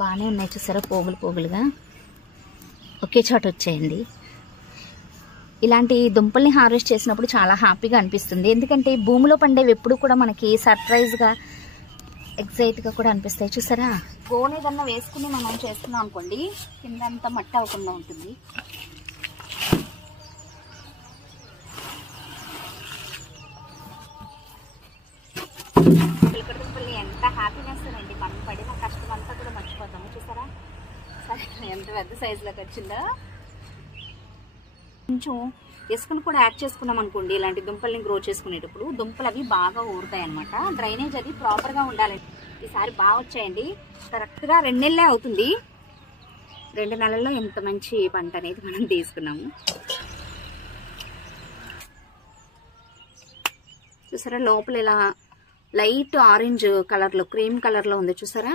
బాగానే ఉన్నాయి చూసారా, పోగులు పోగులుగా ఒకే చోట వచ్చాయండి. ఇలాంటి దుంపల్ని హార్వెస్ట్ చేసినప్పుడు చాలా హ్యాపీగా అనిపిస్తుంది. ఎందుకంటే భూమిలో పండేవి ఎప్పుడు కూడా మనకి సర్ప్రైజ్గా ఎగ్జైట్గా కూడా అనిపిస్తాయి. చూసారా, గోన ఏదన్నా వేసుకుని మనం చేస్తున్నాం అనుకోండి, కిందంతా మట్టి అవ్వకుండా ఉంటుంది. చిలకడ దుంపల్ని ఎంత హ్యాపీనెస్ అండి, మనం పడిన కష్టం అంతా కూడా మర్చిపోతాము. చూసారా ఎంత పెద్ద సైజులోకి వచ్చిందో. కొంచెం ఇసుకను కూడా యాడ్ చేసుకున్నాం అనుకోండి, ఇలాంటి దుంపల్ని గ్రో చేసుకునేటప్పుడు దుంపలు అవి బాగా ఊరుతాయి అనమాట. డ్రైనేజ్ అది ప్రాపర్గా ఉండాలి. ఈసారి బాగా వచ్చాయండి. కరెక్ట్గా 2 నెలలే అవుతుంది. 2 నెలల్లో ఎంత మంచి పంట అనేది మనం తీసుకున్నాము. చూసారా, లోపల ఇలా లైట్ ఆరెంజ్ కలర్లో, క్రీమ్ కలర్లో ఉంది చూసారా.